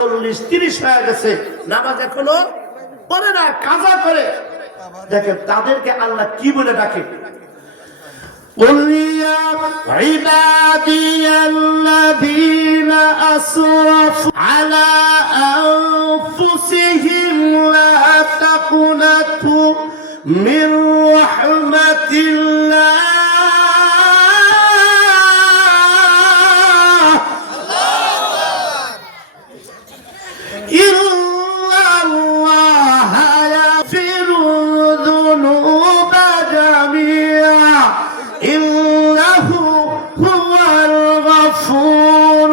40-30 হয়ে গেছে, নামাজ এখনো পড়ে না, কাজা করে। দেখেন তাদেরকে আল্লাহ কি বলে ডাকে, قل يا عبادي الذين أسرفوا على أنفسهم لا تقنطوا من رحمة الله إن الله يغفر الذنوب جميعا إنه هو الغفور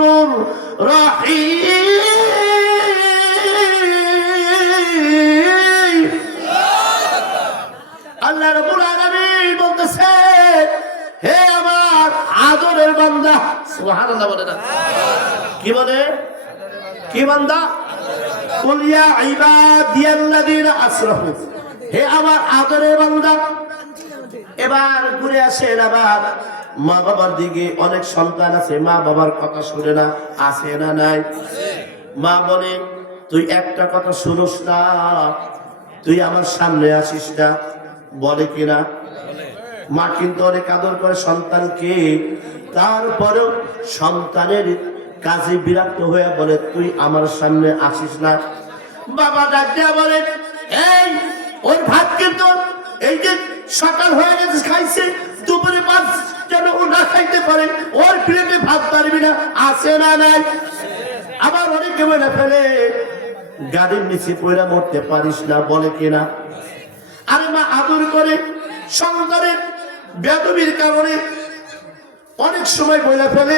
الرحيم আল্লাহ রাব্বুল আলামিন বলতেছে, হে আমার আদরের বান্দা, সুবহানাল্লাহ বলে না, কি বলে, কি বান্দা, কুল ইয়া ইবাদিয়াল্লাযীনা আসরাফু, হে আমার আদরের বান্দা। এবার ঘুরে আসেন আবার মা বাবার দিকে। অনেক সন্তান আছে মা বাবার কথা শুনে না, আছে না নাই? মা বলে তুই একটা কথা শুনোস না, তুই আমার সামনে আসিস না, বলে কিনা? মা কিন্তু অনেক আদর করে সন্তানকে, তারপরেও সন্তানের কাজে বিরক্ত হয়ে বলে তুই আমার সামনে আসিস না। বাবা ডাক দেয়া বলে, এই ওর ভাত কিন্তু এই যে সকাল হয়ে গেছে, খাইছে, দুপুরে মাছ যেন ও না খাইতে পারে, ওর প্লেটে ভাত পারবি না, আছে না নাই? আবার অনেকে বলে ফেলে গাড়ির নিচে পয়রা মরতে পারিস না, বলে কিনা? আরে মা আদর করে সন্তানের বেদবির কারণে অনেক সময় বলে ফেলে,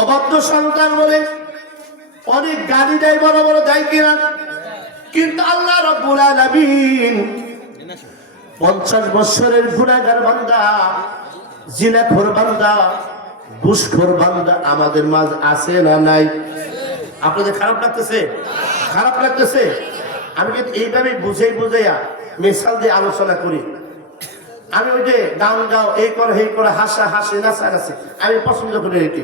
অবাধ্য সন্তান বলে অনেক গালি দেয়, বড় বড় দেয় কিনা? কিন্তু আল্লাহ রাব্বুল আলামিন 50 বছরের গুনাহগার বান্দা, জিনাখোর বান্দা, ঘুষখোর বান্দা আমাদের মাঝ আছে না নাই? আপনাদের খারাপ লাগতেছে? খারাপ লাগতেছে? আমি কিন্তু এইভাবে বুঝাইয়া মিশাল দিয়ে আলোচনা করি। আমি ওই যে গান গাও, এই করে এই করে, হাসা হাসি, নাচা নাচি আমি পছন্দ করি এটি,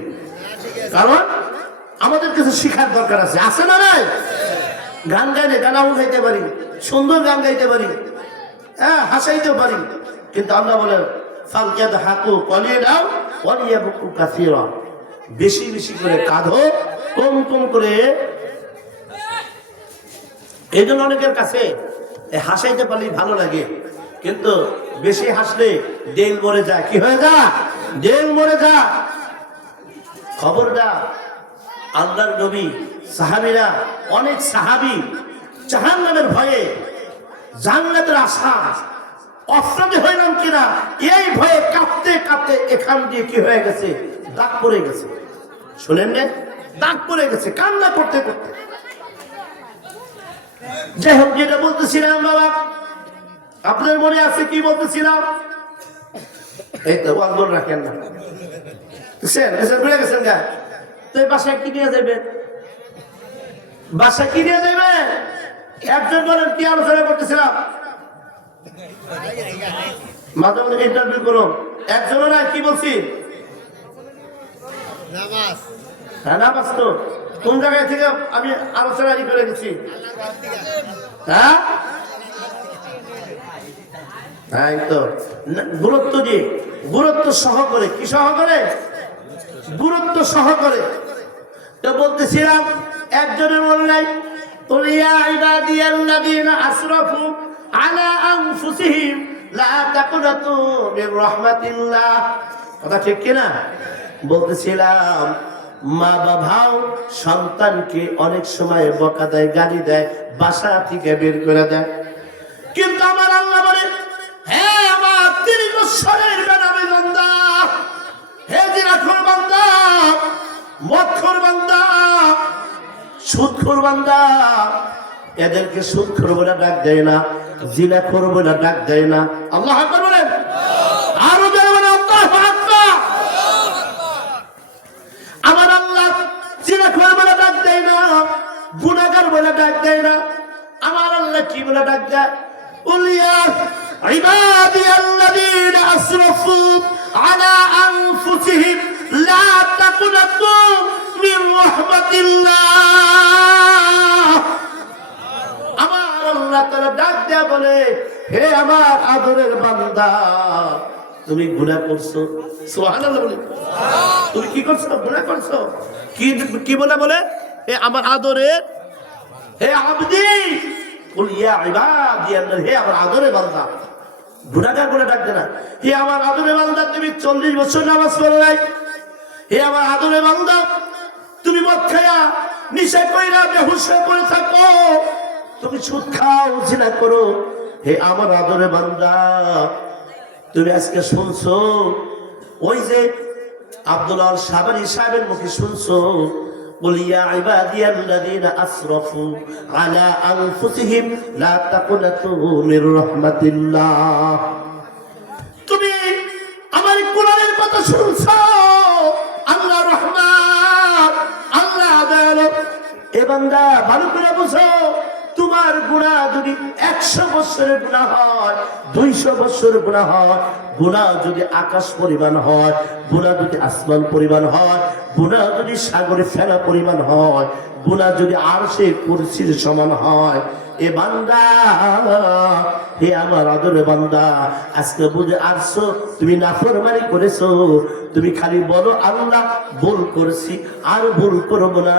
কারণ আমাদের কিছু শিখার দরকার আছে, আছে না নাই? গান গাইলে গানাও গাইতে পারি, সুন্দর গান গাইতে পারি, হ্যাঁ হাসাইতেও পারি, কিন্তু আল্লাহ বলেন ফালয়াদহাকু কলিলাও ওয়ালিয়াবকু কাসীরা, বেশি বেশি করে কাঁদো, কম কম করে। এই জন্য অনেকের কাছে হাসাইতে পারলেই ভালো লাগে, কিন্তু বেশি হাসলে ডেল মরে যায়। কি হয়ে যা? ডেল মরে যা। খবরদার, আল্লাহর নবী, সাহাবীরা, অনেক সাহাবী জাহান্নামের ভয়ে, জান্নাতের আশা, অস্ত্রতে হইলাম কিনা এই ভয়ে কাঁপতে কাঁপতে এখান দিয়ে কি হয়ে গেছে, দাগ পড়ে গেছে। শুনেন না, দাগ পড়ে গেছে কান্না করতে করতে। যাই হোক, যেটা বলতেছিলাম বাবা, আপনার মনে আছে কি বলতেছিলাম? এই তো ওয়াজবল রাখেন না, ঘুরে গেছেন গা। তো বাসায় কি নিয়ে যাবেন? বাসায় কি নিয়ে যাবেন? একজন বলেন কি আলোচনা করতেছিলাম, মাঝে মাঝে ইন্টারভিউ করুন। একজনের আর কি বলছি, নামাজ। হ্যাঁ নামাজ তো কোন জায়গায় থেকে আমি আলোচনা করে গেছি? হ্যাঁ হ্যাঁ, তো গুরুত্ব দিয়ে, গুরুত্ব সহকারে, কি সহকারে? গুরুত্ব সহকারে। তো বলতেছিলাম একজনের বললেন কুল ইয়া ইবাদিয়াল্লাযীনা আসরাফু আলা আনফুসিহিম লা তাকনাতু মির রাহমাতিল্লাহ। কথা ঠিক কিনা? বলতেছিলাম মা বাবাও সন্তানকে অনেক সময় বকা দেয়, গালি দেয়, বাসা থেকে বের করে দেয়, কিন্তু আমার আল্লাহ বলে, হে আমার 30 বছরের বেনামী বান্দা, হে জিনাখোর বান্দা, মদখোর বান্দা, সুদখোর বান্দা, এদেরকে সুদখোর বলে ডাক দেয় না, জিনাখোর বলে ডাক দেয় না। আল্লাহু আকবার বলেন, আরো জোরে বলেন আল্লাহু আকবার। আমার আল্লাহ জিনাখোর বলে ডাক দেয় না, গুনাহগার বলে ডাক দেয় না। আমার আল্লাহ কি বলে ডাক দেয়? قل يا عبادي الذين أسرفوا على أنفسهم لا تقنطوا মির রাহমাতিল্লাহ। আমার আল্লাহ তাআলা ডাক দেয়া বলে, হে আমার আদরের বান্দা, তুমি গুনাহ করছো। সুবহানাল্লাহ বলে, তুমি কি করছো? গুনাহ করছো। কি বলে হে আমার আদরের, হে আবদি, কুল ইয়া ইবাদি, হে আমার আদরের বান্দা। গুনাহগার বলে ডাকতে না, হে আমার আদরের বান্দা, তুমি 40 বছর নামাজ পড়ো নাই। হে আমার আদরের বান্দা, তুমি মদ খায়া নিশা কইরা বেহুশ হয়ে পড়ে থাকো, তুমি সুদ খাও, জিনা করো। হে আমার আদরের বান্দা, তুমি আজকে শুনছো ওই যে আব্দুল্লাহ সাবারি সাহেবের মুখে শুনছো, قل يا عبادي الذين أسرفوا على أنفسهم لا تقنطوا من رحمة الله। তুমি আমার কোরআনের কথা শুনছো, আল্লাহ রহমান, আল্লাহ দয়ালু। এ বান্দা ভালো করে বুঝো, তোমার গুনাহ যদি 100 বছরের গুনাহ হয়, 200 বছরের গুনাহ হয়, গুনাহ যদি আকাশ পরিমাণ হয়, গুনাহ যদি আসমান পরিমাণ হয়, গুনাহ যদি সাগরে ফেলা পরিমাণ হয়, গুনাহ যদি আরশে কুরসির সমান হয়, এ বান্দা, হে আমার আদরের বান্দা, আজকে বুঝে আসছো তুমি নাফরমানি করেছো। তুমি খালি বলো আল্লাহ ভুল করেছি, আর ভুল করব না।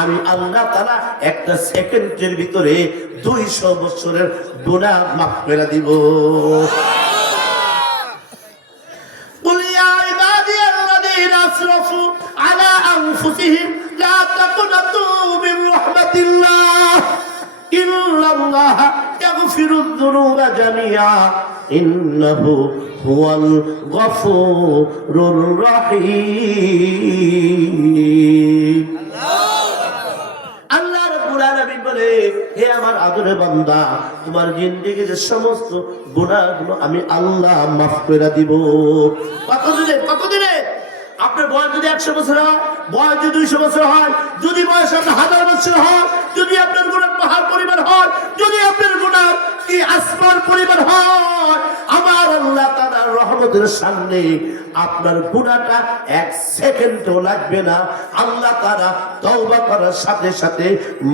আমি আল্লাহ তাআলা একটা সেকেন্ডের ভিতরে 200 বছরের গুনাহ মাফ করে দিব। قل يا عبادي الذين أسرفوا على أنفسهم لا تقنطوا من رحمة الله إن الله يغفر الذنوب جميعا إنه هو الغفور الرحيم। আল্লাহ রাব্বুল আলামিন বলে, হে আমার আদরের বান্দা, তোমার জিন্দেগীর সমস্ত গুনাহগুলো আমি আল্লাহ মাফ করে দিব। কতদিনে? আপনার বয়স যদি 100 বছর হয়, বয়স যদি 200 বছর হয়, যদি বয়স আপনার 1000 বছর হয়, যদি আপনার গুনাহ পাহাড় পরিমাণ হয়, যদি আপনার গুনাহ কি আসমান পরিমাণ হয়, আমার আল্লাহ তাআলার রহমতের সামনে আপনার গুনাহটা 1 সেকেন্ডও লাগবে না। আল্লাহ তাআলা তওবা করার সাথে সাথে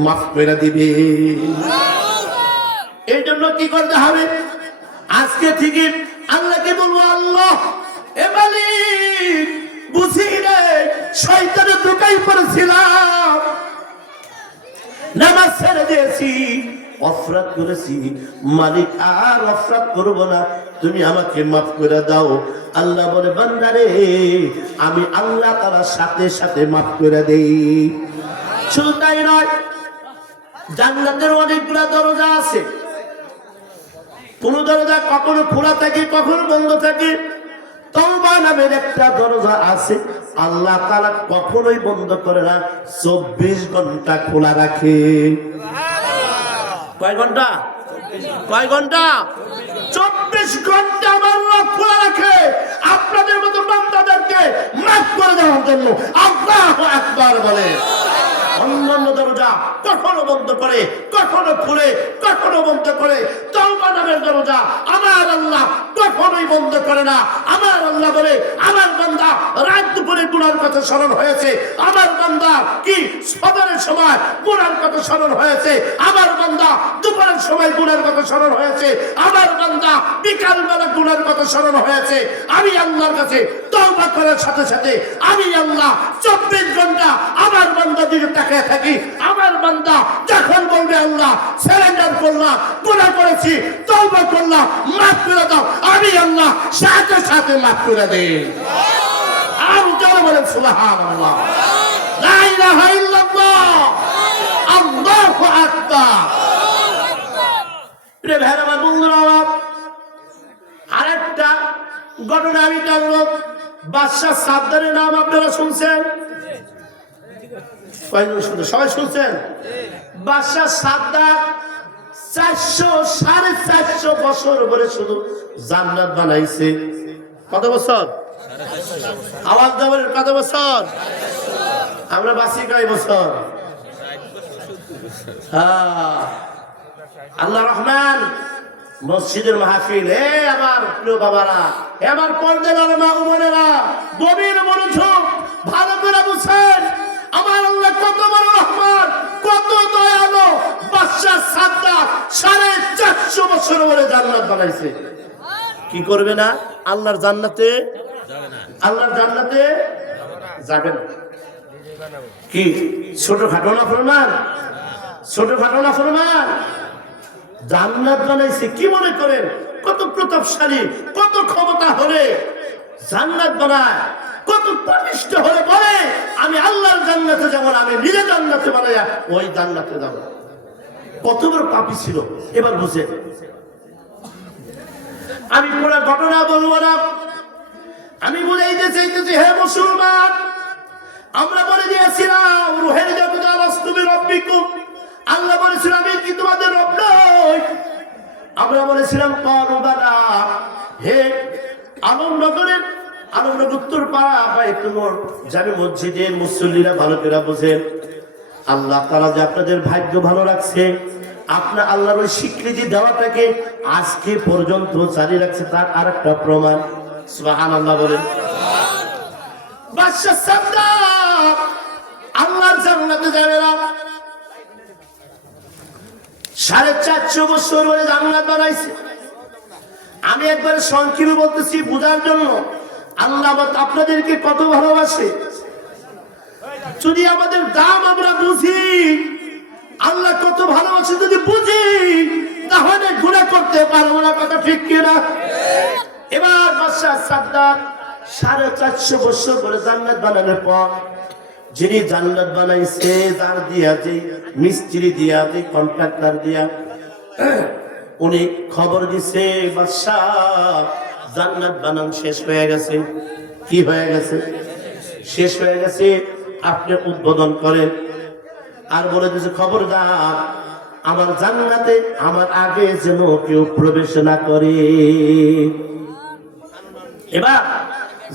মাফ করে দিবে। এই জন্য কি করতে হবে? আজকে থেকে আল্লাহকে বলবো, আল্লাহ এ মালিক, বুঝি রে শয়তানের ধোঁকায় পড়েছিলাম, নামাজ ছেড়ে দিয়েছি, অপরাধ করেছি, মালিক আর অপরাধ করবো না, তুমি আমাকে মাফ করে দাও। আল্লাহ বলে, বান্দারে আমি আল্লাহ তাআলার সাথে সাথে মাফ করে দেই। শুধু তাই নয়, জান্নাতের অনেকগুলা দরজা আছে। কোন দরজা কখনো খোলা থাকে, কখনো বন্ধ থাকে। তওবা নামের একটা দরজা আছে, আল্লাহ তাআলা কখনোই বন্ধ করে না, 24 ঘন্টা খোলা রাখে। কয় ঘন্টা? 24 ঘন্টা আমার রব খোলা রাখে আপনাদের মতো বান্দাদেরকে মাফ করে দেওয়ার জন্য। আল্লাহু আকবার বলে। অন্যান্য দরজা কখনো বন্ধ করে, কখনো খুলে, কখনো বন্ধ করে। তওবা নামের দরজা আমার আল্লাহ কখনোই বন্ধ করে না। আমার আল্লাহ বলে, আমার বান্দা রাত দুপুরে গুনার কথা স্মরণ হয়েছে, আমার বান্দা কি সদরের সময় গুনার কথা স্মরণ হয়েছে, আমার বান্দা দুপুরের সময় গুনার কথা স্মরণ হয়েছে, আমার বান্দা বিকাল বেলা গুনার কথা স্মরণ হয়েছে। আমি আল্লাহর কাছে তওবা করার সাথে সাথে আমি আল্লাহ 24 ঘন্টা আমার বান্দা দিকে তাকিয়ে থাকি। আমার বান্দা যখন বলবে আল্লাহ সারেন্ডার করলাম, গুনাহ করেছি, তওবা করলাম, মাফ করে দাও, আমি আল্লাহ সাথে সাথে মাফ করে দেই। আর যারা বলেন সুবহানাল্লাহ, লা ইলাহা ইল্লাল্লাহ, আল্লাহু আকবার। প্রিয় ভাইরা আমার বন্ধুরা, আরেকটা ঘটনা আমি জানলো। বাদশাহ সাদ্দারের নাম আপনারা শুনছেন? সবাই শুনছেন? বাদশাহ সাদ্দার 400-450 বছর ধরে শুধু জান্নাত বানাইছে। কত বছর? আওয়াজ দেবেন, কত বছর? আমরা বাসি কয় বছর? আল্লাহ রহমান মসজিদের মাহফিল। হে আমার প্রিয় বাবারা, আমার পর্দার মা ও বোনেরা, গভীর মনোযোগ, ভালো করে বুঝেন। আমার আল্লাহ কত বড় রহমান, কত দয়ালু। বাদশাহ সাদ্দাত 450 বছর ধরে জান্নাত বানাইছে। কি করবে না? আল্লাহর জান্নাতে আল্লাহর জান্নাতে যাবে না। কি ছোটখাটো না ফরমান? ছোটখাটো না ফরমান? জান্নাত বানাইছে। কি মনে করেন কত প্রতাপশালী, কত ক্ষমতা হলে জান্নাত বানায়? কত প্রতিষ্ঠ হলে বলে আমি আল্লাহর জান্নাতে যাব না, আমি নিজে জান্নাতে বানাইয়া ওই জান্নাতে যাব। কত বড় পাপী ছিল। এবার বুঝে আমি পুরো ঘটনা বলবো না, আমি বলেইতে চাইতেছি হে মুসলমান, আমরা বলে দিয়েছিলাম রুহের জগৎ আলাস্তুবি রব্বিকুম, আল্লাহ বলেছিল আমি কি তোমাদের রব নই? আমরা বলেছিলাম পারবানা। হে আলমনগরের আলমনগর উত্তর পাড়া বাইতুল জামে মসজিদের মুসল্লিরা ভালো করে বোঝেন, আল্লাহ তাআলা যে আপনাদের ভাগ্য ভালো রাখছে, আপনার আল্লাহর ওই স্বীকৃতি দেওয়াটাকে আজকে পর্যন্ত জারি রাখছে, তার আরেকটা প্রমাণ। সুবহানাল্লাহ বলেন। বাদশা সাদ্দাত আল্লাহর জান্নাতে যাবে না, 450 বছর ধরে জান্নাত বানাইছে। আমি একবার সংক্ষেপে বলতেছি বোঝার জন্য, আল্লাহ আপনাদেরকে কত ভালোবাসে। যদি আমাদের দাম আমরা বুঝি, আল্লাহ কত ভালোবাসে যদি বুঝি, তাহলে গুনাহ করতে পারবো না। কথা ঠিক কিনা? এবার বাদশা সাদ্দাত 450 বছর ধরে জান্নাত বানানোর পর, যিনি জান্নাত বানাইছে, যার দিয়া, যে মিস্ত্রি দিয়া, যে কন্ট্রাক্টর দিয়া, উনি খবর দিছে বাদশা জান্নাত বানানো শেষ হয়ে গেছে। কি হয়ে গেছে? শেষ হয়ে গেছে। আপনি উদ্বোধন করেন। আর বলে দিয়েছে খবরদার আমার জান্নাতে আমার আগে যেন কেউ প্রবেশ না করে। এবার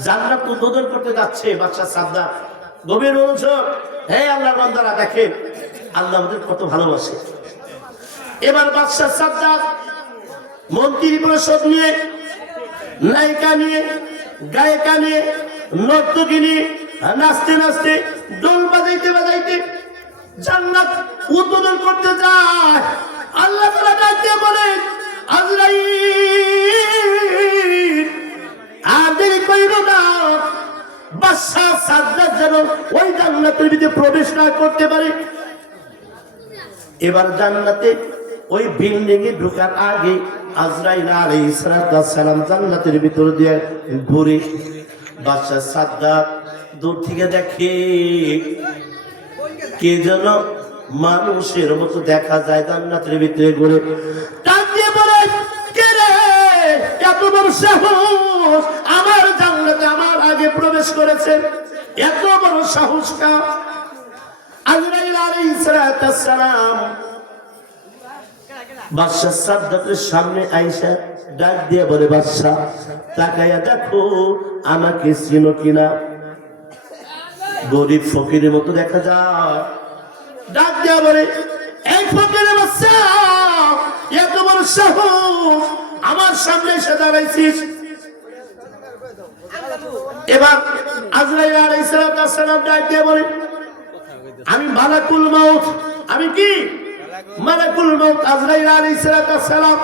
জান্নাত উদ্বোধন করতে যাচ্ছে বাদশা সাদ্দাত। গভীর মনোযোগ। হে আল্লাহর বান্দারা, দেখেন আল্লাহ আমাদের কত ভালোবাসে। এবার বাদশা সাদ্দাত মন্ত্রী পরিষদ নিয়ে, নায়িকা নিয়ে, গায়িকা নিয়ে, নর্তকী নিয়ে, নাচতে নাচতে, ডোল বাজাইতে বাজাইতে জান্নাত উদ্বোধন করতে যায়। আল্লাহ তাআলা ডাক দিয়ে বলেন, আজরাইল আর দেরি কইরো না, বাদশা সাদ্দাত যেন ওই জান্নাতের ভিতরে প্রবেশ না করতে পারে। এবার জান্নাতে ওই বিল্ডিং এ ঢোকার আগে আজরাইল আলাইহিস সালাম জান্নাতের ভিতর দিয়ে ঘুরে, বাদশা সাদ্দাত দূর থেকে দেখে কে যেন মানুষের মতো দেখা যায় জান্নাতের ভিতরে ঘুরে। ডাক দিয়ে বলে, কে রে এত বড় সাহস, আমার জান্নাতে আমার আগে প্রবেশ করেছে, এত বড় সাহস কার? আজরাইল আলাইহিস সালাম বাদশা সাদ্দাতের সামনে আয়েশা ডাক দিয়ে বলে, বাদশা তাকায়া দেখো আমাকে চিনো কিনা? গরিব ফকিরের মতো দেখা যায়। ডাক দিয়ে বলে, এই ফকিরের বাচ্চা, এত বড় সাহস, আমার সামনে এসে দাঁড়াইছিস? এবার আজরাইল আলাইহিস সালাম ডাক দিয়ে বলে, আমি মালাকুল মউত। আমি কি? মালাকুল মউত আজরাইল আলাইহিস সালাম।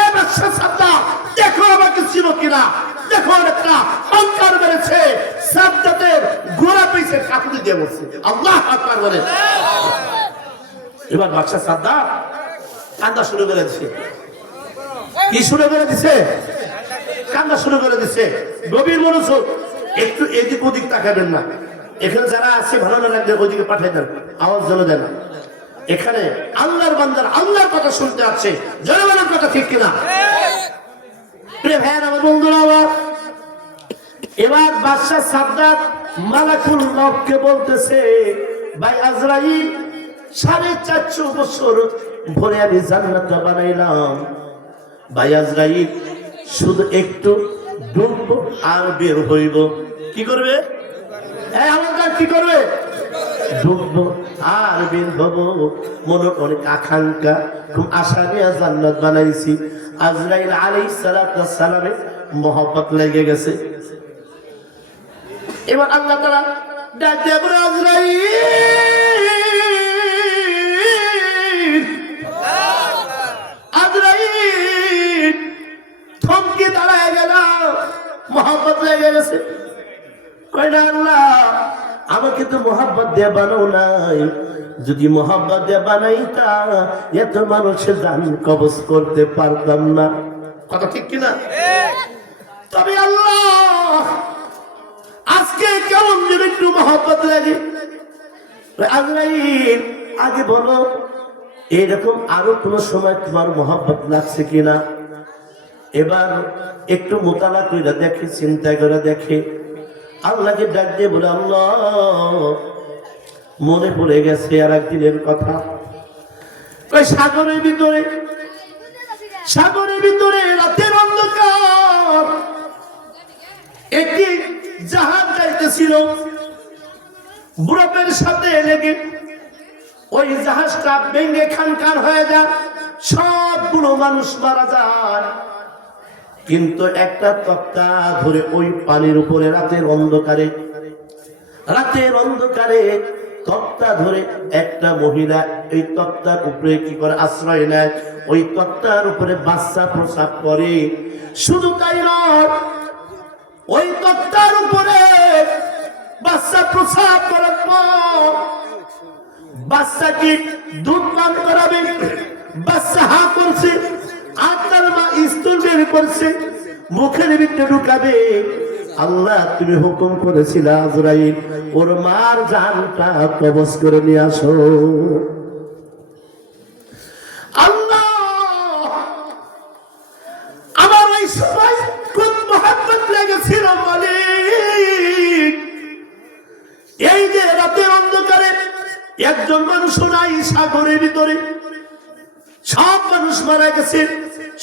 এ বাদশা সাদ্দাত, দেখো আমাকে চিনো কিনা? দেখো একটা অঙ্কার বেড়েছে, সাদ্দাতের গোড়া পিছে কাকুতি দিয়ে বলছে। আল্লাহু আকবার বলে। এবার বাদশা সাদ্দাত কান্দা শুরু করে দিছে। কি শুরু করে দিছে? কান্দা শুরু করে দিছে। গভীর মনোযোগ, একটু এদিক ওদিক তাকাবেন না। এখানে যারা আছে ভালো না লাগলে ওইদিকে পাঠিয়ে দেন, আওয়াজ যেন দেন। এখানে আল্লাহর বান্দার আল্লাহর কথা শুনতে আছে, জনগণের কথা ঠিক কিনা? প্রিয় ভাইয়ের আমার বন্ধুরা আমার, এবার বাদশা সাদ্দাত মালাকুল মউতকে বলতেছে, ভাই আজরাইল 450 বছর ধরে আমি জান্নাতটা বানাইলাম, ভাই আজরাইল শুধু একটু ঢুকবো আর বের হইব। কি করবে? আমাদের কি করবে? ঢুকবো আর বের হবো। মনে অনেক আকাঙ্ক্ষা, খুব আশা নিয়ে জান্নাত বানাইছি। আজরাইল আলাইহিস সালামের মহব্বত লেগে গেছে। এবার আল্লাহ তাআলা ডাক দিয়ে বলে আজরাইল, আজরাইল থমকে দাঁড়ায় গেল, মোহাম্মত লেগে গেছে। কয় না আল্লাহ, আমাকে তো মোহাম্মত দিয়ে বানাও নাই, যদি মোহাম্মত দিয়ে বানাইতা এত মানুষের জান কবজ করতে পারতাম না। কথা ঠিক কিনা? তবে আল্লাহ আজকে কেমন যদি একটু মোহাম্মত লাগে। আজরাইল আগে বলো এরকম আরো কোন সময় তোমার মোহাম্মত লাগছে কিনা। এবার একটু মোতালা করে দেখে, চিন্তা করে দেখে, আল্লাহকে ডাক দিয়ে বলে আল্লাহ মনে পড়ে গেছে আর একদিনের কথা। সাগরের ভিতরে, সাগরের ভিতরে রাতের অন্ধকার একটি জাহাজ যাইতেছিল, বরফের সাথে লেগে ওই জাহাজটা ভেঙে খানখান হয়ে যায়, সবগুলো মানুষ মারা যায়। কিন্তু একটা তক্তা ধরে ওই পানির উপরে রাতের অন্ধকারে, রাতের অন্ধকারে তক্তা ধরে একটা মহিলা এই তক্তার উপরে কি করে আশ্রয় নেয়, ওই তক্তার উপরে বাচ্চা প্রসাব করে। শুধু তাই নয়, ওই তক্তার উপরে বাচ্চা প্রসাব করার পর বাচ্চাকে দুধ পান করাবে, বাচ্চা হা করছে আর তার মা স্তন বের করছে, মুখের ভিতরে ঢুকাবে। আল্লাহ তুমি হুকুম করেছিলে আজরাইল ওর মার জানটা কবজ করে নিয়ে আসো। আল্লাহ আমার ওই সময় খুব মহব্বত লেগেছিল মালিক। এই যে রাতের অন্ধকারে একজন মানুষ নাই, সাগরের ভিতরে সব মানুষ মারা গেছে,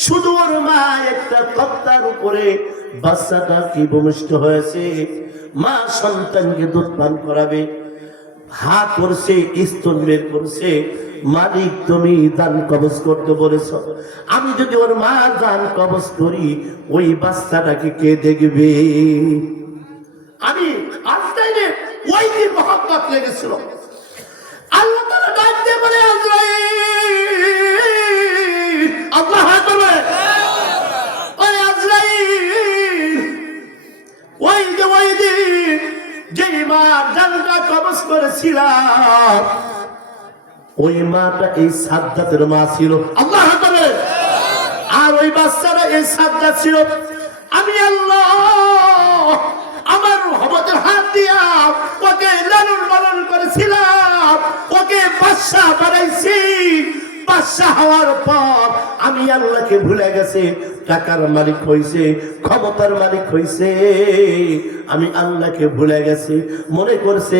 শুধু ওর মা একটা তক্তার উপরে বাচ্চাটা কি ভূমিষ্ঠ হয়েছে, মা সন্তানকে দুধ পান করাবে, হা করছে, স্তন বের করছে। মালিক তুমি দান কবজ করতে বলেছ, আমি যদি ওর মা দান কবজ করি ওই বাচ্চাটাকে কে দেখবে? আমি আজকে ওই দিন মহব্বত লেগেছিল। আল্লাহ তাআলা ডাক দিয়ে বলে আজরাইল, আল্লাহ বলে ওই আজরাইল ওই যে ওই দিন যেই মা জানটা কবজ করেছিলাম ওই মাটা এই সাদ্দাতের মা ছিল। আল্লাহ বলে আর ওই বাচ্চাটা এই সাদ্দাত ছিল। আমি আল্লাহ আমার রহমতের হাত দিয়া ওকে লালন পালন করেছিলাম, ওকে বাদশা বানাইছি। বাদশা হওয়ার পর আমি আল্লাহকে ভুলে গেছে, টাকার মালিক হইছে, ক্ষমতার মালিক হইছে, আমি আল্লাহকে ভুলে গেছি। মনে করছে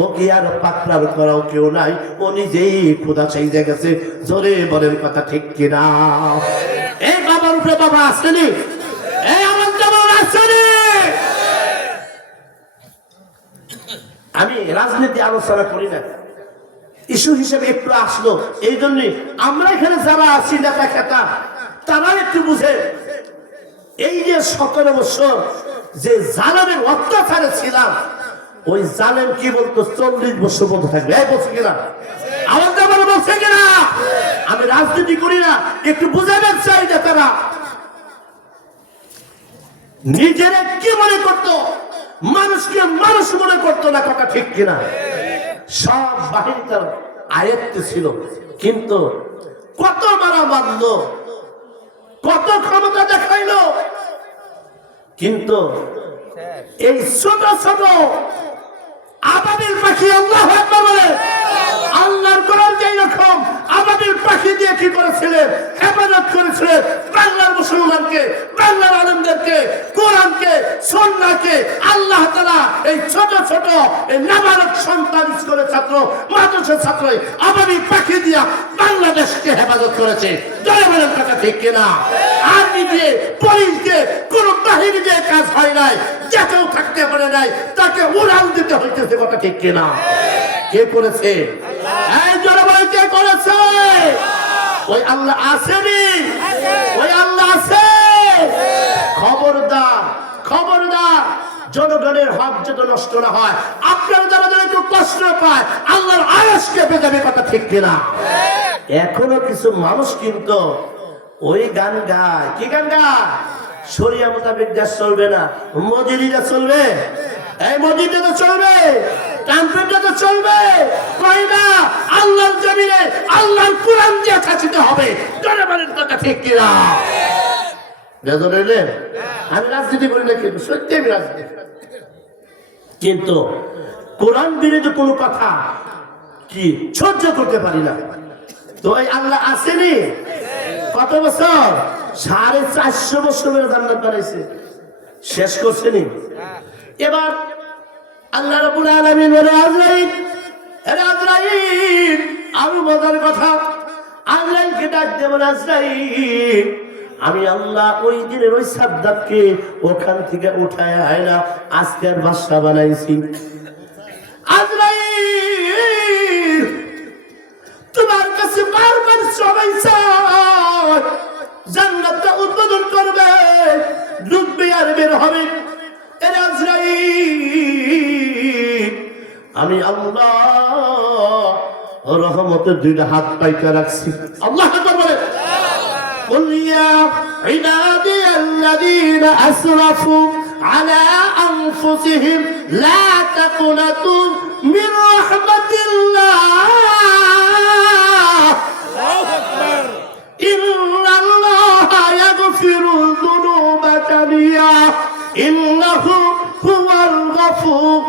ও কি আর পাকড়ার করাও কেউ নাই, ও নিজেই খোদা চাইতে গেছে। জোরে বলেন কথা ঠিক কিনা? এই বাবার উপরে বাবা আসেনি, এই আমার যেমন আসেনি। আমি রাজনীতি আলোচনা করি না, ইস্যু হিসেবে একটু আসলো। এই জন্য আমরা এখানে যারা আছি নেতা খেতা তারা একটু বুঝে। এই যে 17 বছর যে জালেমের অত্যাচারে ছিলাম, ওই জালেম কি বলতো 40 বছর বলতে থাকবে। এই বলছে কিনা? আমার যেমন বলছে কিনা? আমি রাজনীতি করি না, একটু বুঝাবেন চাই যে তারা নিজেরা কি মনে করতো, মানুষকে মানুষ মনে করতো না। কথা ঠিক কিনা? সব বাহিনী তার আয়ত্তে ছিল, কিন্তু কত মারা মারলো, কত ক্ষমতা দেখাইলো, কিন্তু এই ছোট ছোট আবাবিল পাখি, আল্লাহ আকবার বলে, আল্লাহর কোরআন যেই রকম আবাবিল পাখি দিয়ে কি করেছিলেন, হেফাজত করেছিলেন বাংলার মুসলমানকে, বাংলার আলেমদেরকে, কোরআনকে, সুন্নাহকে। আল্লাহ তাআলা এই ছোট ছোট এই নাবালক সন্তান, স্কুলের ছাত্র, মাদ্রাসার ছাত্র আবাবিল পাখি দিয়া বাংলাদেশকে হেফাজত করেছে। জয় বলেন কথা ঠিক কিনা? আর্মি দিয়ে, পুলিশ দিয়ে, কোন বাহিনী দিয়ে কাজ হয় নাই, যে কেউ থাকতে পারে নাই, তাকে উড়াল দিতে হইতেছে। কথা ঠিক কিনা? কে করেছে? এই জোরে বলেন কে করেছে? ওই আল্লাহ আসেনি? ওই আল্লাহ আছে। খবরদার, খবরদার, জনগণের হক যাতে নষ্ট না হয়। আপনারা একটু কষ্ট পায় আল্লাহর আয়াস কেঁপে যাবে, কথা ঠিক কিনা? এখনো কিছু মানুষ কিন্তু ওই গান গায়। কি গান গায়? শরিয়া মোতাবেক দেশ চলবে না, মসজিদে চলবে, এই মসজিদে তো চলবে, ট্রাম্পেটে তো চলবে, কই না আল্লাহর জমিনে আল্লাহর কুরআন দিয়ে শাসিত হবে। জোরে বলেন কথা ঠিক কিনা? আমি রাজনীতি করি না, কিন্তু সত্যি আমি রাজনীতি, কিন্তু কোরআন বিরোধী কোনো কথা কি সহ্য করতে পারি না। তো এই আল্লাহ আসেনি কত বছর? 450 বছর ধরে জান্নাত বানাইছে, শেষ করছেনি। এবার আল্লাহ রাব্বুল আলামিন বলে, আজরাইল, আরে আজরাইল, আরো মজার কথা, আজরাইলকে ডাক দিয়ে বলে, আজরাইল, আমি আল্লাহ ওই দিনের ওই সাদ্দাতকে ওখান থেকে উঠায় আয়না আজকের বাদশা বানাইছি। আজরাইল, তোমার কাছে বারবার সবাই চায় জান্নাতটা উদ্বোধন করবে, ঢুকবে আর বের হবে। এর আজরাইল, আমি আল্লাহ রহমতের দুইটা হাত পাইতে রাখছি। আল্লাহ আকবার বলে, قل يا عبادي الذين أسرفوا على أنفسهم لا تقنطوا من رحمة الله إن الله يغفر الذنوب جميعا إنه هو الغفور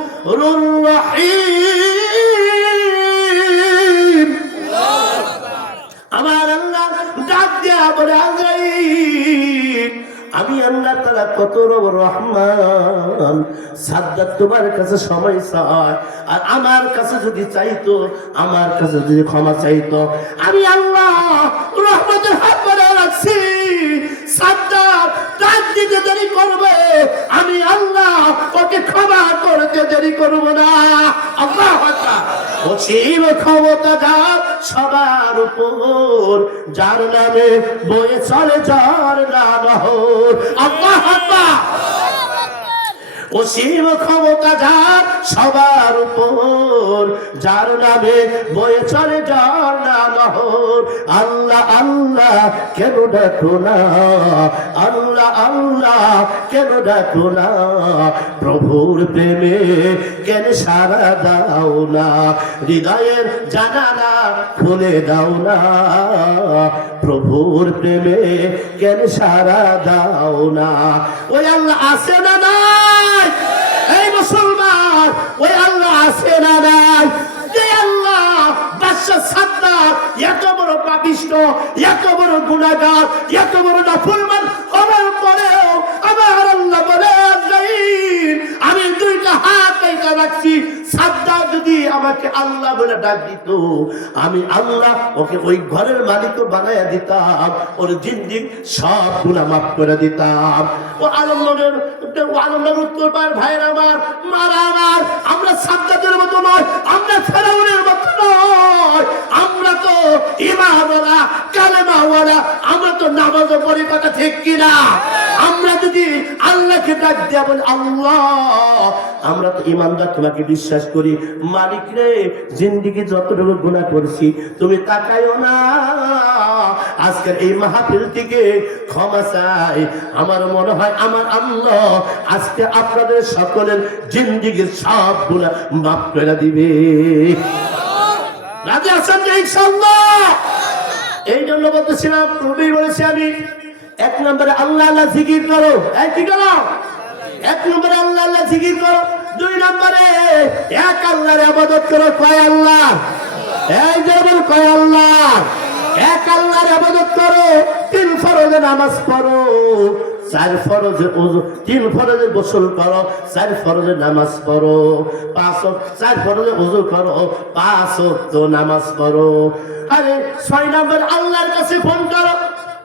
الرحيم। আমার আল্লাহ ডাক দেয়া বলে, আজরাইল, আমি আল্লাহ তাআলা কত রহমান, সাদ্দাত তোমার কাছে সময় চায়, আর আমার কাছে যদি চাইতো, আমার কাছে যদি ক্ষমা চাইতো, আমি আল্লাহ রহমতের হাত বাড়িয়ে রাখছি। সাদ্দাত ডাক দিতে দেরি করবে, আমি আল্লাহ ওকে ক্ষমা করতে দেরি করব না। আল্লাহু আকবার। অসীম ক্ষমতাধর সবার উপর, যার নামে বয়ে চলে যার নহর। আল্লাহু আকবার। অসীম ক্ষমতাধর সবার উপর, যার নামে বয়ে চলে যার নহর। আল্লাহ আল্লাহ কেন ডাকো না, আল্লাহ আল্লাহ কেন ডাকো না, প্রভুর প্রেমে কেন সারা দাও না, হৃদয়ের জানালা খুলে দাও না, প্রভুর প্রেমে কেন সারা দাও না। ওই আল্লাহ আছে না নাই? এই মুসলমান, ওই আল্লাহ আছে না নাই? যে আল্লাহ বাদশা সাদ্দাত এত বড় পাপিষ্ঠ, এত বড় গুনাহগার, এত বড় নাফরমান হওয়ার পরেও আমার আল্লাহ বলে, আজরাইল, আমি দুইটা হাত পাইতে রাখছি। সাদ্দাত যদি আমাকে আল্লাহ বলে ডাক দিত, আমি আল্লাহ ওকে ওই ঘরের মালিক বানায়া দিতাম, ওর জিন্দিগি সব গুনাহ মাফ করে দিতাম। ও আলমনগর উত্তর পাড়ার ভাইরা আমার, মারা আমার, আমরা সাদ্দাতের মতো নয়, আমরা ফেরাউনের মতো নয়, আমরা তো ঈমানওয়ালা, কালেমাওয়ালা, আমরা তো নামাজও পড়ি, কথা ঠিক কিনা? আমরা যদি আল্লাহকে ডাক দেয়া বলি, আল্লাহ, আমরা তো ঈমানদার, তোমাকে বিশ্বাস করি, মালিক রে, জিন্দিগি যতটুকু গুনাহ করছি তুমি তাকাইও না, আজকের এই মাহফিল থেকে ক্ষমা চাই। আমার মনে হয় আমার আল্লাহ আজকে আপনাদের সকলের জিন্দিগির সব গুনাহ মাফ করে দিবে। রাজি আছেন যে ইনশাআল্লাহ? এই জন্য বলতেছিলাম, নবী বলেছে, আমি এক নম্বরে আল্লাহ আল্লাহ জিকির করো। এই কি করো? এক নম্বরে আল্লাহ আল্লাহ জিকির করো। দুই নম্বরে এক আল্লাহর ইবাদত করো। কয় আল্লাহ? এই যেমন কয় আল্লাহ, এক আল্লাহর ইবাদত করো। তিন ফরজে নামাজ পড়ো, চার ফরজে ওযু, তিন ফরজে গোসল করো, চার ফরজে নামাজ পড়ো, চার ফরজে ওযু করো, 5 ওয়াক্ত নামাজ পড়ো। আরে 6 নম্বর আল্লাহর কাছে ফোন করো।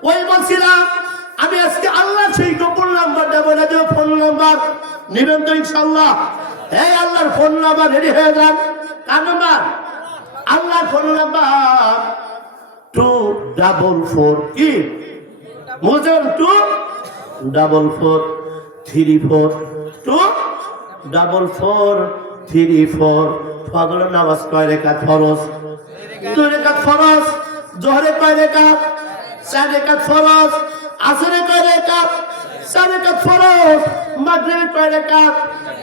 ওই বলছিলাম আমি আজকে আল্লাহ সেই গোপন নাম্বারটা বলে দেব, ফোন নাম্বার নিবেন তো ইনশাআল্লাহ? এই আল্লাহর ফোন নাম্বার রেডি হয়ে যান। কার নাম্বার? আল্লাহর ফোন নাম্বার 244 কি বুঝুন, 24434 24434 ফজরের নামাজ কয় রাকাত ফরজ? 2 রাকাত ফরজ। জোহরে কয় রাকাত? 4 রাকাত ফরজ। আসরে কয় রাকাত? 4 রাকাত ফরজ। মাগরিবে কয় রাকাত?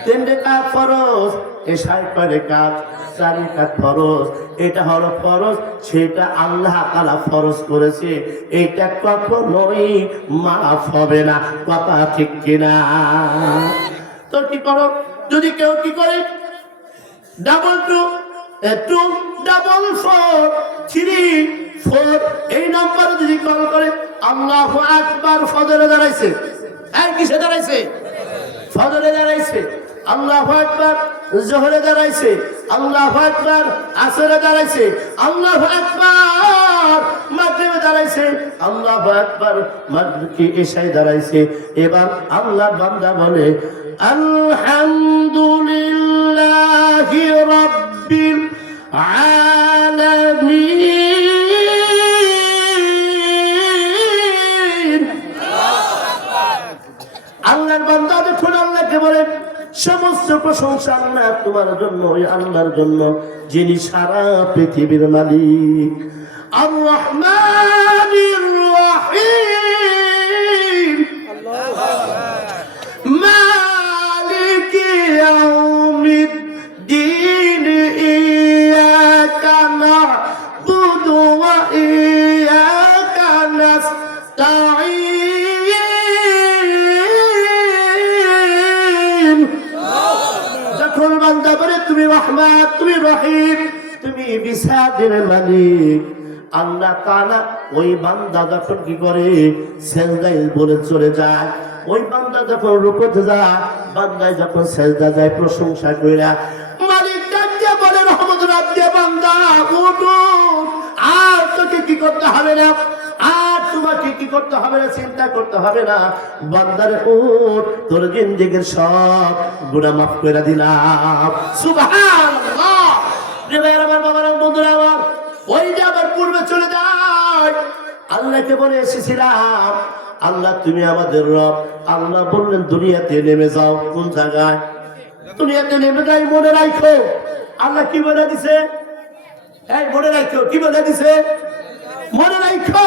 3 রাকাত ফরজ। এশায় কয় রাকাত? 4 রাকাত ফরজ। এটা হলো ফরজ, সেটা আল্লাহ তাআলা ফরজ করেছে, এটা কখনোই মাফ হবে না। কথা ঠিক কিনা? তো কি করো, যদি কেউ কি করে ডাবল 2 2 ডাবল 4 3 4 এই নাম্বারে যদি কল করে আল্লাহু আকবার, ফজরে দাঁড়াইছে। আর কিসে দাঁড়াইছে? ফজরে দাঁড়াইছে। আল্লাহু আকবার যোহরে দাঁড়াইছে। আল্লাহু আকবার আসরে দাঁড়াইছে। আল্লাহু আকবার মাগরিবে দাঁড়াইছে। আল্লাহু আকবার মাগরিবে এশায় দাঁড়াইছে। এবার আল্লাহর বান্দা বলে আলহামদুলিল্লাহি রাব্বিল আলামিন। আল্লাহর বান্দা যখন আল্লাহকে বলে সমস্ত প্রশংসা আল্লাহ তোমার জন্য, ওই আল্লাহর জন্য যিনি সারা পৃথিবীর মালিক। আর রহমানির রহিম, মালিকি ইয়াউমিদ্দিন, ইয়াকা না'বুদু ওয়া ইয়াকা নাস্তাঈন। যখন বান্দা বলে তুমি রহমান, তুমি রহিম, তুমি বিসাদের মালিক, আল্লাহ তাআলা ওই বান্দা যখন কি করে সেজদায় বলে চলে যায়, ওই বান্দা যখন রুকুতে যায়, বান্দায় যখন সেজদা যায় প্রশংসা কইরা, মালিক ডাক দিয়ে বলে রহমত রাব্বি, বান্দা উঠো, আর তোকে কি করতে হবে না, আর তোমাকে কি করতে হবে না, চিন্তা করতে হবে না, বান্দারে উঠ, তোর জিন্দেগীর সব গুনাহ মাফ করে দিলাম। সুবহানাল্লাহ। রে ভাই আমার, বাবারা, বন্ধুরা আমার, ওই যে আবার পূর্বে চলে যায়, আল্লাহকে বলে এসেছিলাম আল্লাহ তুমি আমাদের রব। আল্লাহ বললেন দুনিয়াতে নেমে যাও। কোন জায়গায়? দুনিয়াতে নেমে যাই, মনে রাখো। আল্লাহ কি বলে দিছে? এই মনে রাখো, কি বলে দিছে? মনে রাখো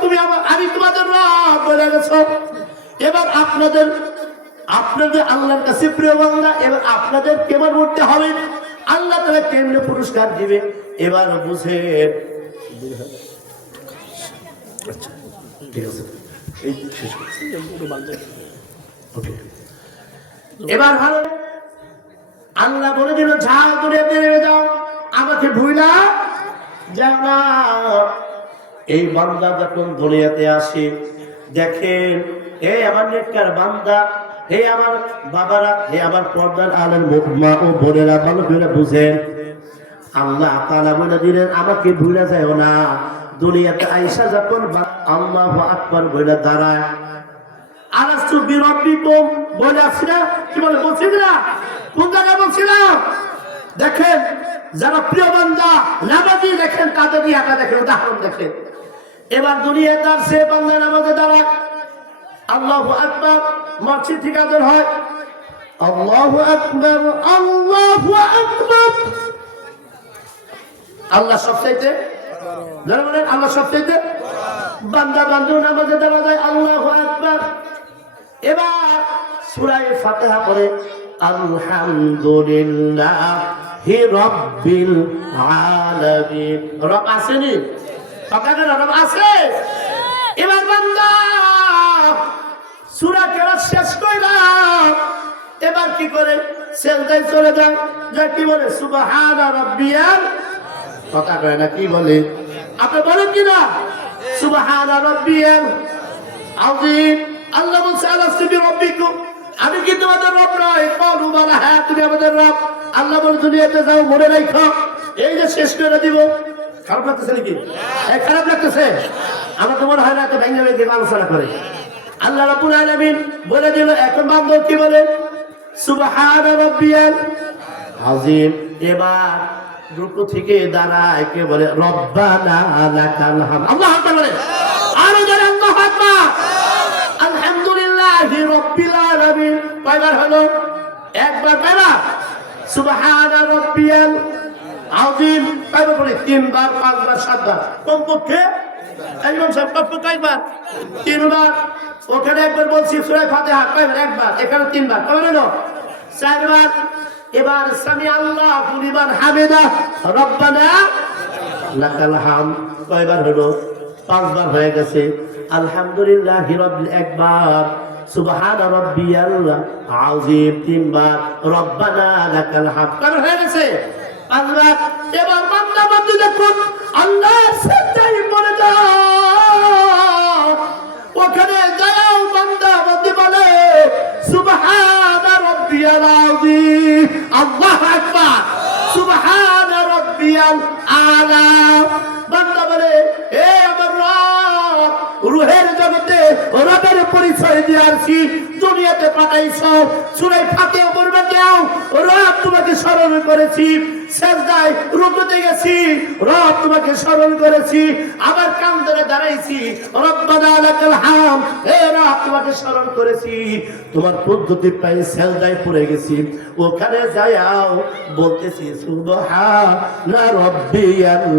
তুমি আমি তোমাদের রব বলে গেছো। এবার আপনাদের আল্লাহর কাছে প্রিয় বান্দা, এবার আপনাদের কেমন উঠতে হবে, আল্লাহ তাআলা কেমনে পুরস্কার দিবে এবার বুঝেন। ঠিক আছে, এই শেষ করছি। এবার ভালো, আল্লাহ বলে দিল যাও দুনিয়াতে নেমে যাও, আমাকে ভুইলা যাও না। এই বান্দা যখন দুনিয়াতে আসে, দেখেন হে আমার নেককার বান্দা, হে আমার বাবারা, হে আমার পর্দার আলের মা ও বোনেরা, ভালো করে বুঝেন। আল্লাহ তাআলা বলে দিলেন আমাকে ভুলে যাও না। দুনিয়াতে আয়েশা যখন আল্লাহু আকবার বলে দাঁড়ায়, আলাস্তু বিরাব্বিকুম বলে আসি না, কি বলে বলছি না, কোন জায়গায় বলছিলাম? দেখেন যারা প্রিয় বান্দা নামাজি, দেখেন তাদের ইয়াটা দেখেন, উদাহরণ দেখেন। এবার দুনিয়াতে আর সে বান্দা নামাজে দাঁড়ায়, আল্লাহু আকবার, মসজিদ থেকে আদর হয়, আল্লাহু আকবার, আল্লাহু আকবার। আল্লাহ সবচাইতে, যারা বলেন আল্লাহ সবচাইতে, বান্দা বান্দু নামাজে দাঁড়া যায়, আল্লাহু আকবার। এবার সূরা ফাতিহা পড়ে আলহামদুলিল্লাহি রাব্বিল আলামিন। রব আসেনি? আপনাদের রব আছে? এবার বান্দা সূরা কেরাত শেষ কইরা এবার কি করে সেজদায় চলে যায়, যা কি বলে সুবহানা রাব্বিয়াল, কথা কয় না, কি বলে? আপনি বলেন কি না সুবহানা রাব্বিয়াল আযীম। আল্লাহ বলছে আলাস্তু বিরাব্বিকুম, আমি কি তোমাদের রব নয়? ক্বালু বালা, হ্যাঁ তুমি আমাদের রব। আল্লাহ বলে দুনিয়াতে যাও, মনে রাখো এই যে শেষ করে দিব। খারাপ লাগতেছে নাকি? খারাপ লাগতেছে? আমার তো মনে হয় না এত ভেঙে ভেঙে আলোচনা করে। আল্লাহ রাব্বুল আলামিন বলে দিল, এখন বান্দা কি বলে? সুবহানা রাব্বিয়াল আযীম। এবার রুকু থেকে দাঁড়ায়, কে বলে রব্বানা লাকাল হামদ। আল্লাহু আকবার বলে, আরো জোরে আল্লাহু আকবার। আলহামদুলিল্লাহি রাব্বিল আলামিন কয়বার হলো? একবার। কয়বার? সুবহান রাব্বিয়াল আযীম কয়বার বলে 3 বার 5 বার 7 বার কমপক্ষে ইমাম সাহেব কয়বার 3 বার ওখানে একবার বলছি সূরা ফাতিহা কয়বার একবার এখানে 3 বার কয়বার হলো 4 বার এবার সামি আল্লাহু লিমান হামিদা রব্বানা লাকাল হামদ কয়বার হলো 5 বার হয়ে গেছে আলহামদুলিল্লাহি রাব্বিল একবার সুবহান রাব্বিয়াল আযীম 3 বার রব্বানা লাকাল হামদ কয়বার হয়ে গেছে 5 বার এবার বান্দা বান্দী দেখুন আল্লাহ সেটাই বলে দাও ওখানে যাও বান্দা বান্দী বলে সুবহান রাব্বিয়াল আযীম আল্লাহু আকবার সুবহান রাব্বিয়াল আলা বান্দা বলে হে আমার রব রূহের জগতে রবের পরিচয় দিয়ে আসছি দুনিয়াতে পাঠাইছো সূরা ফাতিহা পড়বে দাও রব তোমাকে স্মরণ করেছি সিজদায় রুকুতে গেছি রব তোমাকে স্মরণ করেছি আবার কান ধরে দাঁড়াইছি রব্বানা লাকাল হাম হে রব তোমাকে স্মরণ করেছি তোমার পদ্ধতি পায়ে সিজদায় পড়ে গেছি ওখানে যাও বলতেছি সুবহানা রাব্বিয়াল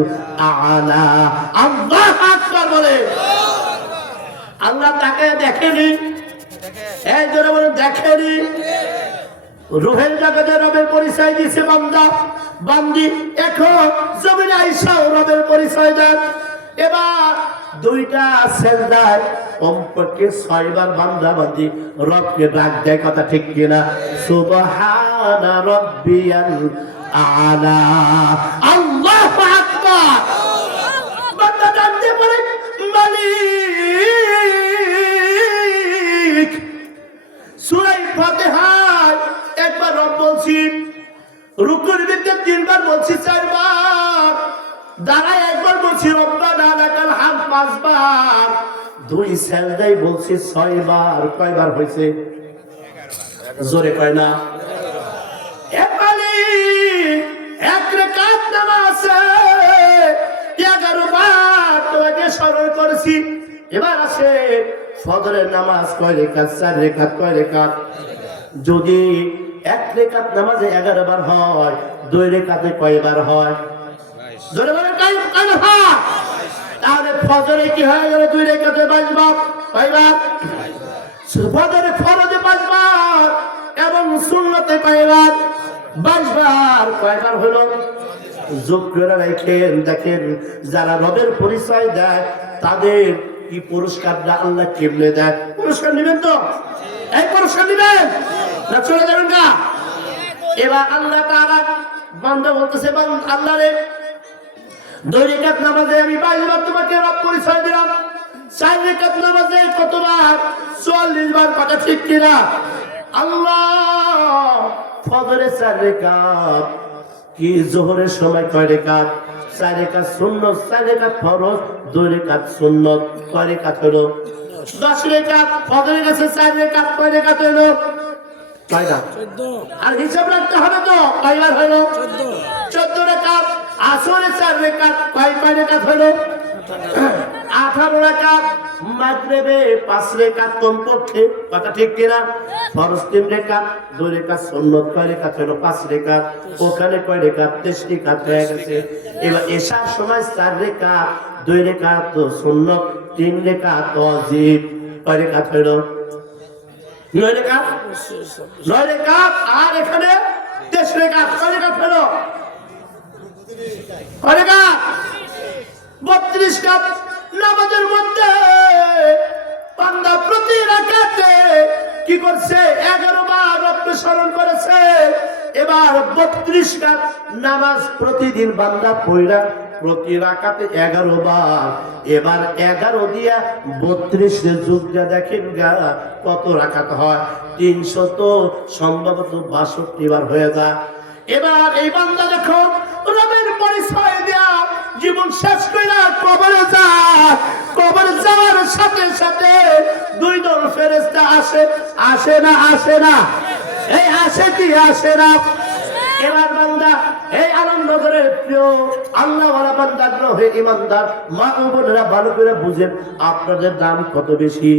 আলা আল্লাহু আকবার বলে আল্লাহ তাকে দেখেনি এই জন্য বলে দেখেনি রূহের জগতে রবের পরিচয় দিয়েছে বান্দা বান্দি এখন জমিনে আইসা রবের পরিচয় দেন এবার দুইটা সিজদায় কমপক্ষে 6 বার বান্দা বান্দি রবকে ডাক দেয় কথা ঠিক কিনা সুবহানা রাব্বিয়াল আলা আল্লাহু আকবার বান্দা ডাকতে পারে মালিক সূরা ফাতিহায় একবার রব বলছি রুকুর ভিতরে 3 বার বলছি 4 বার দাঁড়ায় একবার বলছি রব্বানা লাকাল হামদ 5 বার দুই সিজদায় বলছি 6 বার কয়বার হইছে জোরে কয় না এক রাকাত নামাজে 11 বার তোমাকে স্মরণ করেছি এবার আসে ফজরের নামাজ কয় রাকাত 4 রাকাত কয় রাকাত যদি 1 রাকাত নামাজে 11 বার হয় 2 রাকাতে কয়বার হয় জোরে বলে কয়বার হয় তাহলে ফজরে কি হয় গেল 2 রাকাতে 22 বার কয়বার ফজরে ফরজে 5 বার এবং সুন্নতে কয়বার 22 বার কয়বার হলো যোগ করে রাখেন দেখেন যারা রবের পরিচয় দেয় তাদের কি পুরস্কারটা আল্লাহ কেমনে দেয় পুরস্কার নেবেন তো এই পুরস্কার নেবেন না চলে যাবেন না এবার আল্লাহ তাআলা বান্দা বলতেছে আল্লাহ রে 2 রাকাত নামাজে আমি 22 বার তোমাকে রব পরিচয় দিলাম 4 রাকাত নামাজে কতবার 44 বার কথা ঠিক কিনা আল্লাহ ফজরে 4 রাকাত কি যোহরের সময় কয় রাকাত 4 রাকাত সুন্নাত 4 রাকাত ফরজ 2 রাকাত সুন্নাত কয় রাকাত হলো 10 রাকাত ফজরে গেছে 4 রাকাত কয় রাকাত হলো কয়টা 14 আর হিসাব রাখতে হবে তো কয়বার হলো 14 রাকাত আসরে 4 রাকাত কয় রাকাত হলো 18 রাকাত মাগরিবে 5 রাকাত কমপক্ষে কথা ঠিক কিনা ফরজ 3 রাকাত 2 রাকাত সুন্নাত কয় রাকাত হলো 5 রাকাত ওখানে কয় রাকাত 23 রাকাত হয়ে গেছে এবার এশার সময় 4 রাকাত 2 রাকাত সুন্নাত 3 রাকাত ওয়াজিব কয় রাকাত হলো 9 রাকাত 9 রাকাত আর এখানে 23 রাকাত কয় রাকাত হলো কয় রাকাত 32 রাকাত নামাজের মধ্যে বান্দা প্রতি রাকাতে কি করছে 11 বার রবকে স্মরণ করেছে এবার 32 রাকাত নামাজ প্রতিদিন বান্দা পড়া প্রতি রাকাতে 11 বার এবার 11 দিয়া 32 এর যোগ দিয়ে দেখেন কত রাকাত হয় 300 তো সম্ভবত 62 বার হয়ে যায় এবার এই বান্দা যখন রবের পরিচয় দেয়া জীবন শেষ কইরা কবরে যায় কবরে যাওয়ার সাথে সাথে 2 দল ফেরেশতা আসে না এই আসে কি আসে না এবার বান্দা এই আনন্দগরের প্রিয় আল্লাহওয়ালা বান্দা গ্রহে ইমানদার মা ও বোনেরা ভালো করে বুঝেন আপনাদের দাম কত বেশি।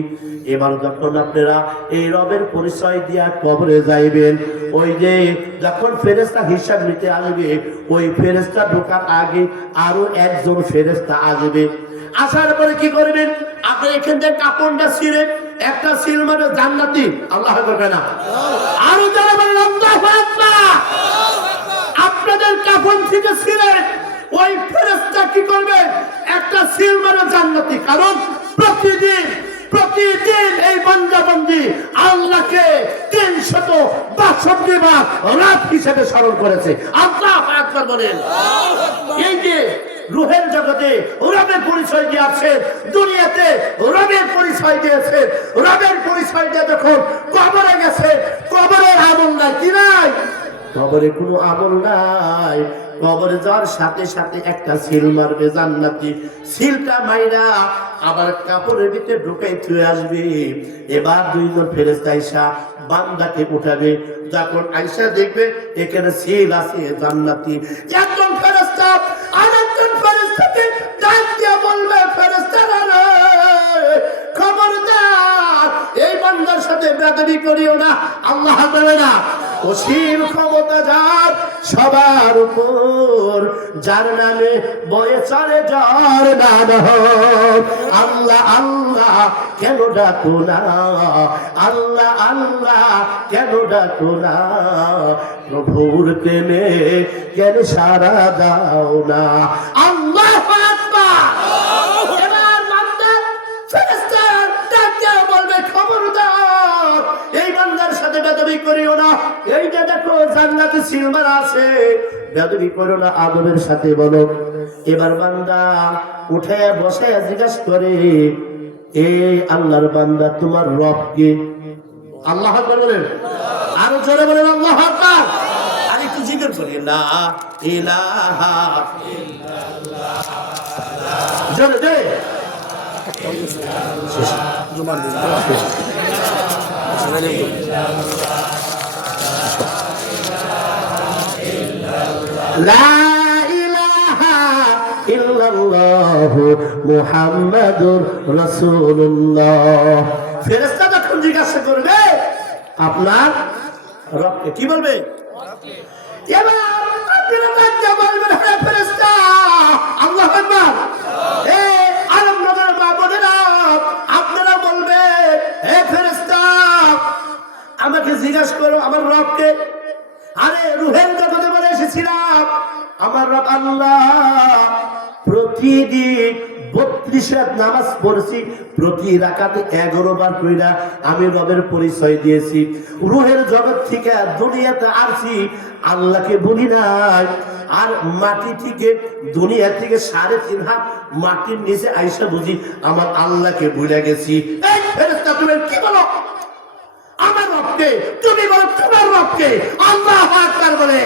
এবার যখন আপনারা এই রবের পরিচয় দিয়া কবরে যাইবেন, ওই যে যখন ফেরেশতা হিসাব নিতে আসবে, ওই ফেরেশতা ঢোকার আগে আরো একজন ফেরেশতা আসবে। আসার পরে কি করবেন? আপনি এখান থেকে কাপড়টা ছিঁড়ে একটা সিল মানে জান্নাতি, আল্লাহ করবে না আরো যারা বলেন আল্লাহু আকবার, আপনাদের কাপড় থেকে ছিঁড়ে ওই ফেরেশতা কি করবে? একটা সিল মানে জান্নাতি। কারণ প্রতিদিন এই বান্দা বান্দি আল্লাহকে 362 বার রাত হিসেবে স্মরণ করেছে। আল্লাহু আকবার বলেন। এই যে রূহের জগতে রবের পরিচয় দিয়েছে, দুনিয়াতে রবের পরিচয় দিয়েছে। রবের পরিচয় দিয়ে যখন কবরে গেছে, কবরের আমল নাই, কি নাই? কবরে কোনো আমল নাই। কবরে যাওয়ার সাথে সাথে একটা সিল মারবে জান্নাতি। সিলটা মাইরা আবার কাপড়ের ভিতরে ঢুকাই থুয়ে আসবে। এবার দুইজন ফেরেশতা আইসা বান্দাকে উঠাবে। যখন আইসা দেখবে এখানে সিল আছে জান্নাতি, একজন ফেরেশতা আরেকজন ফেরেশতাকে ডাক দিয়ে বলবে, ফেরেশতারা রে, খবরদার এই বান্দার সাথে বেয়াদবি করিও না। আল্লাহ বলে না, অসীম ক্ষমতা যার সবার উপর, যার নামে বয়ে চলে যার নাম আল্লাহ। আল্লাহ কেন ডাকো না? আল্লাহ আল্লাহ কেন ডাকো না? প্রভুর প্রেমে কেন সারা দাও না? আল্লাহু আকবার। এবার বান্দা ফেরেশতা ডাক দিয়ে বলবে, খবরদার এই বান্দার সাথে বেয়াদবি করিও না। এই যে দেখো জান্নাতে সিলমার আছে, বেয়াদবি করো না, আদবের সাথে বলো। এবার বান্দা উঠে বসে জিজ্ঞাসা করে, এই আল্লাহর বান্দা তোমার রব কে? আল্লাহু আকবার বলেন, আরো জোরে বলেন আল্লাহু আকবার। আর একটু জিকির করি, লা ইলাহা ইল্লাল্লাহ, জোরে জোরে জুমার দিন লা ইলাহা ইল্লাল্লাহু মুহাম্মাদুর রাসূলুল্লাহ। ফেরেশতা যখন জিজ্ঞাসা করবে আপনার রবকে, কি বলবে? এবার আপনারা কাকে বলবেন? হে ফেরেশতা, আল্লাহু আকবার। হে আলমনগর বাবুরা, আপনারা বলবেন, হে ফেরেশতা আমাকে জিজ্ঞাসা করো আমার রবকে। আরে রূহের জগতে বলে এসেছিলাম আমার রব আল্লাহ। প্রতিদিন 32 নামাজ পড়ছি, প্রতি রাকাতে 11 বার কইরা আমি রবের পরিচয় দিয়েছি। রূহের জগৎ থেকে দুনিয়াতে আসছি, আল্লাহকে বলি নাই। আর মাটি থেকে দুনিয়া থেকে 3.5 হাত মাটির নিচে আইসা বুঝি আমার আল্লাহকে ভুলে গেছি। এই ফেরেশতা তুমি কি বলো? আমার রবকে তুমি বলো, তোমার রবকে। আল্লাহু আকবার বলে।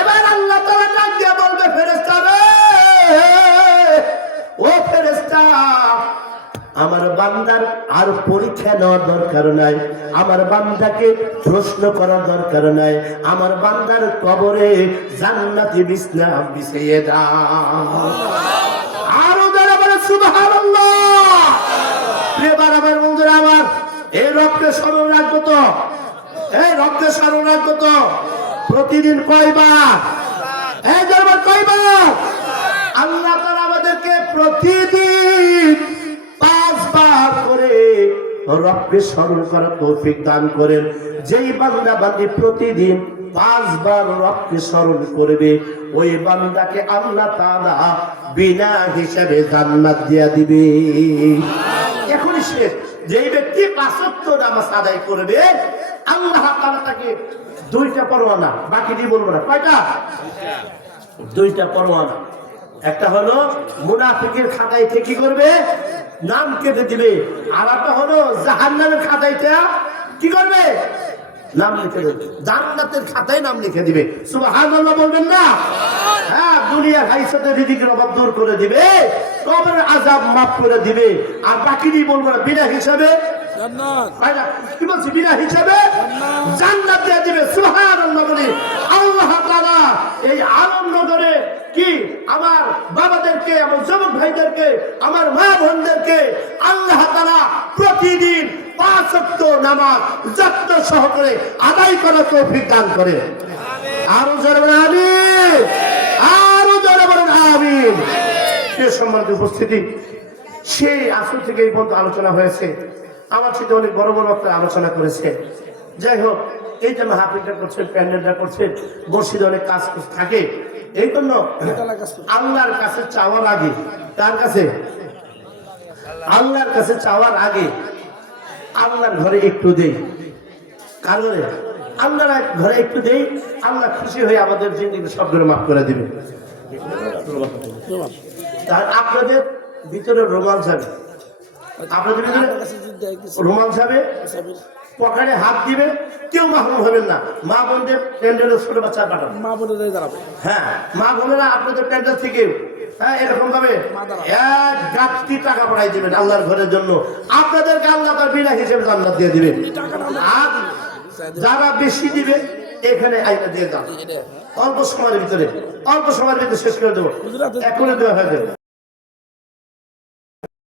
এবার আল্লাহ তাআলা ডাক দিয়ে বলবে, ফেরেশতা রে, ও ফেরেশতা, আমার বান্দার আর পরীক্ষা নেওয়ার দরকার নাই, আমার বান্দাকে প্রশ্ন করার দরকার নাই, আমার বান্দার কবরে জান্নাতি বিছনা বিছিয়ে দাও। আরো যারা বলে সুবহানাল্লাহ। এবার আমার বন্ধুরা, আমার এই রবকে স্মরণ রাখবো তো, এই রবকে স্মরণ রাখবো তো প্রতিদিন কয়বার? এই যাবার কয়বার? আল্লাহ তাআলা আমাদেরকে প্রতিদিন 5 বার করে রবকে স্মরণ করার তৌফিক দান করেন। যেই বান্দা বান্দি প্রতিদিন 5 বার রবকে স্মরণ করবে, ওই বান্দাকে আল্লাহ তাআলা বিনা হিসাবে জান্নাত দিয়া দিবে। এখনই শেষ। যেই ব্যক্তি 5 ওয়াক্ত নামাজ আদায় করবে, আল্লাহ তাআলা তাকে 2টা পরোয়ানা, বাকিটি বলবো না, কয়টা? 2টা পরোয়ানা। একটা হলো মুনাফিকের খাতাইতে কি করবে? নাম কেটে দিবে। আর একটা হলো জাহান্নামের খাতাইটা কি করবে? নাম লিখে দেবে। জান্নাতের খাতায় নাম লিখে দিবে। সুবহানাল্লাহ বলবেন না? হ্যাঁ, দুনিয়ার হাইসাতে রিজিকের অভাব দূর করে দিবে, কবরের আযাব মাফ করে দিবে। আর বাকিটি বলবো না, বিনা হিসাবে কি বলছি বিনা হিসাবে জান্নাত দিয়ে দিবে। সুবহানাল্লাহ বলি। আল্লাহ তাআলা এই আলমনগরে কি আমার বাবাদেরকে, আমার যুবক ভাইদেরকে, আমার মা বোনদেরকে আল্লাহ তাআলা প্রতিদিন 5 ওয়াক্ত নামাজ যত্ন সহকারে আদায় করার তৌফিক দান করে। আরো জোরে বলেন আমিন, আরো জোরে বলেন আমিন। সম্মানিত উপস্থিতি, সেই আসর থেকে এই পর্যন্ত আলোচনা হয়েছে। আমার সাথে অনেক বড় বড় একটা আলোচনা করেছে। যাই হোক, এই যে মাহফিলটা করছেন, প্যান্ডেলটা করছেন, মসজিদে অনেক কাজ থাকে। এই জন্য আল্লাহর কাছে চাওয়ার আগে, তার কাছে আল্লাহর কাছে চাওয়ার আগে আল্লাহর ঘরে একটু দেই। কার ঘরে? আল্লাহর ঘরে একটু দেই। আল্লাহ খুশি হয়ে আমাদের জিন্দেগি সবগুলো মাফ করে দিবে। তার আপনাদের ভিতরে রোমাঞ্চ যাবে, আপনাদের ভিতরে রোমাঞ্চ যাবে, পকেটে হাত দিবে, কেউ মাহরুম হবেন না। মা বোনদের প্যান্ডেলে ছোট বাচ্চা পাঠান, মা বোনেরাই দাঁড়াবে। হ্যাঁ, মা বোনেরা আপনাদের প্যান্ডেল থেকে এরকম ভাবে 1 গাঁটটি টাকা পাঠাই দিবেন আল্লাহর ঘরের জন্য। আপনাদেরকে আল্লাহ তার বিনা হিসেবে জান্নাত দিয়ে দিবেন। আর যারা বেশি দিবে এখানে আইনা দিয়ে দাও। অল্প সময়ের ভিতরে শেষ করে দেবো, এখনই দেওয়া হয়ে যাবে।